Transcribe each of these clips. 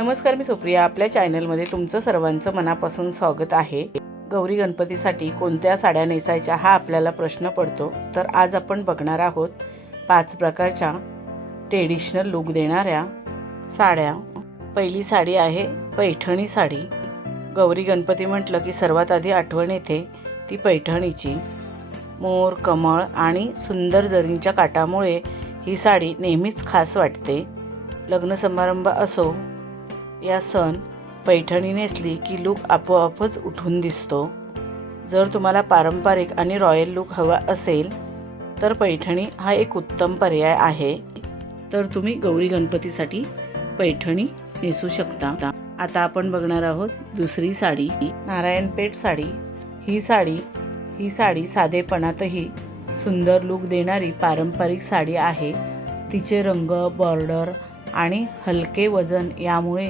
नमस्कार, मी सुप्रिया. आपल्या चॅनलमध्ये तुमचं सर्वांचं मनापासून स्वागत आहे. गौरी गणपतीसाठी कोणत्या साड्या नेसायच्या हा आपल्याला प्रश्न पडतो. तर आज आपण बघणार आहोत 5 प्रकारच्या ट्रेडिशनल लुक देणाऱ्या साड्या. पहिली साडी आहे पैठणी साडी. गौरी गणपती म्हटलं की सर्वात आधी आठवण येते ती पैठणीची. मोर, कमळ आणि सुंदर जरींच्या काठामुळे ही साडी नेहमीच खास वाटते. लग्न समारंभ असो या सण, पैठणी नेसली की लूक आपोआपच उठून दिसतो. जर तुम्हाला पारंपरिक आणि रॉयल लूक हवा असेल तर पैठणी हा एक उत्तम पर्याय आहे. तर तुम्ही गौरी गणपतीसाठी पैठणी नेसू शकता. आता आपण बघणार आहोत दुसरी साडी, नारायणपेठ साडी. ही साडी साधेपणातही सुंदर लूक देणारी पारंपरिक साडी आहे. तिचे रंग, बॉर्डर आणि हलके वजन यामुळे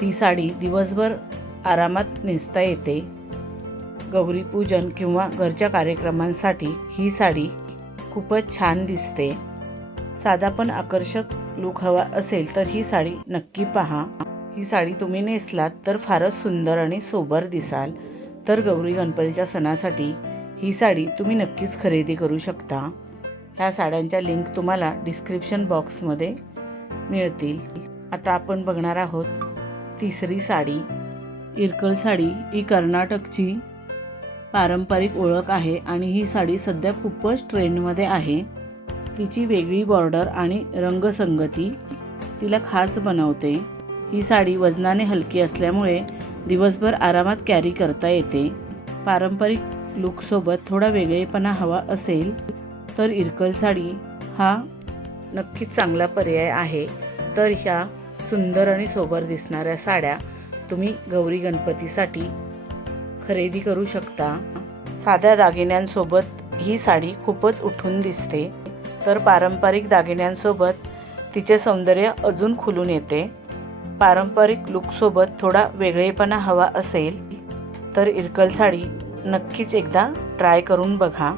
ती साडी दिवसभर आरामात नेसता येते. गौरी पूजन किंवा घरच्या कार्यक्रमांसाठी ही साडी खूपच छान दिसते. साधा पण आकर्षक लूक हवा असेल तर ही साडी नक्की पहा. ही साडी तुम्ही नेसलात तर फारच सुंदर आणि सोबर दिसाल. तर गौरी गणपतीच्या सणासाठी ही साडी तुम्ही नक्कीच खरेदी करू शकता. ह्या साड्यांच्या लिंक तुम्हाला डिस्क्रिप्शन बॉक्समध्ये मिळतील. आता आपण बघणार आहोत तिसरी साडी. इरकल साडी ही कर्नाटकची पारंपरिक ओळख आहे आणि ही साडी सध्या खूपच ट्रेंडमध्ये आहे. तिची वेगळी बॉर्डर आणि रंगसंगती तिला खास बनवते. ही साडी वजनाने हलकी असल्यामुळे दिवसभर आरामात कॅरी करता येते. पारंपरिक लूकसोबत थोडा वेगळेपणा हवा असेल तर इरकल साडी हा नक्कीच चांगला पर्याय आहे. तर ह्या सुंदर आणि सोबर दिसणाऱ्या साड्या तुम्ही गौरी गणपतीसाठी खरेदी करू शकता. साध्या दागिन्यांसोबत ही साडी खूपच उठून दिसते. तर पारंपरिक दागिन्यांसोबत तिचे सौंदर्य अजून खुलून येते. पारंपरिक लूकसोबत थोडा वेगळेपणा हवा असेल तर इरकल साडी नक्कीच एकदा ट्राय करून बघा.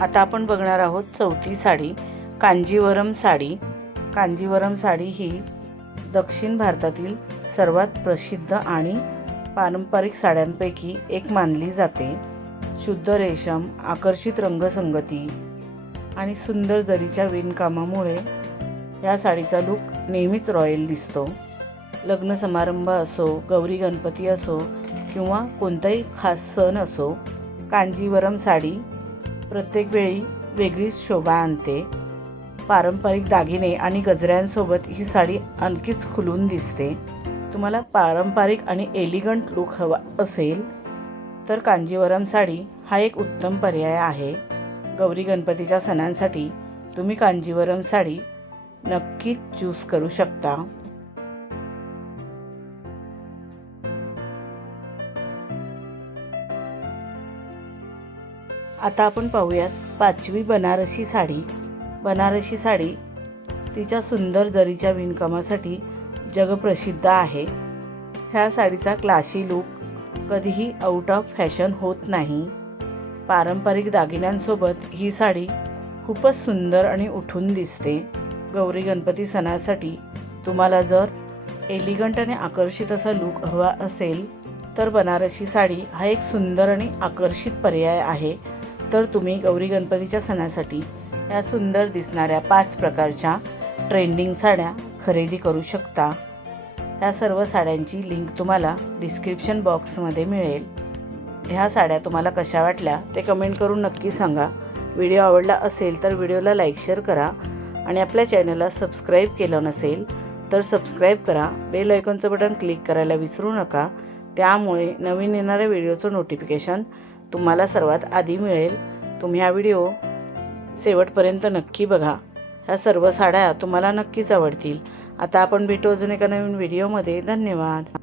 आता आपण बघणार आहोत चौथी साडी, कांजीवरम साडी. कांजीवरम साडी ही दक्षिण भारतातील सर्वात प्रसिद्ध आणि पारंपरिक साड्यांपैकी एक मानली जाते. शुद्ध रेशम, आकर्षित रंगसंगती आणि सुंदर जरीच्या विणकामामुळे या साडीचा लूक नेहमीच रॉयल दिसतो. लग्न समारंभ असो, गौरी गणपती असो किंवा कोणताही खास सण असो, कांजीवरम साडी प्रत्येक वेळी वेगळीच शोभा आणते. पारंपरिक दागिने आणि गजऱ्यांसोबत ही साडी आणखीच खुलून दिसते. तुम्हाला पारंपरिक आणि एलिगंट लूक हवा असेल तर कांजीवरम साडी हा एक उत्तम पर्याय आहे. गौरी गणपतीच्या सणांसाठी तुम्ही कांजीवरम साडी नक्कीच चूज करू शकता. आता आपण पाहूयात पाचवी बनारसी साडी. बनारसी साडी तिच्या सुंदर जरीच्या विणकामासाठी जगप्रसिद्ध आहे. ह्या साडीचा क्लासी लूक कधीही आउट ऑफ फॅशन होत नाही. पारंपरिक दागिन्यांसोबत ही साडी खूपच सुंदर आणि उठून दिसते. गौरी गणपती सणासाठी तुम्हाला जर एलिगंट आणि आकर्षित असा लूक हवा असेल तर बनारसी साडी हा एक सुंदर आणि आकर्षित पर्याय आहे. तर तुम्ही गौरी गणपतीच्या सणासाठी या सुंदर दिसणाऱ्या 5 प्रकारच्या ट्रेंडिंग साड्या खरेदी करू शकता. ह्या सर्व साड्यांची लिंक तुम्हाला डिस्क्रिप्शन बॉक्समध्ये मिळेल. ह्या साड्या तुम्हाला कशा वाटल्या ते कमेंट करून नक्की सांगा. व्हिडिओ आवडला असेल तर व्हिडिओला लाईक, शेअर करा आणि आपल्या चॅनलला सबस्क्राईब केलं नसेल तर सबस्क्राईब करा. बेल आयकॉनचं बटन क्लिक करायला विसरू नका. त्यामुळे नवीन येणाऱ्या व्हिडिओचं नोटिफिकेशन तुम्हाला सर्वात आधी मिळेल. तुम्ही हा व्हिडिओ शेवटपर्यंत नक्की बघा. ह्या सर्व साड्या तुम्हाला नक्कीच आवडतील. आता आपण भेटू अजून एका नवीन व्हिडिओमध्ये. धन्यवाद.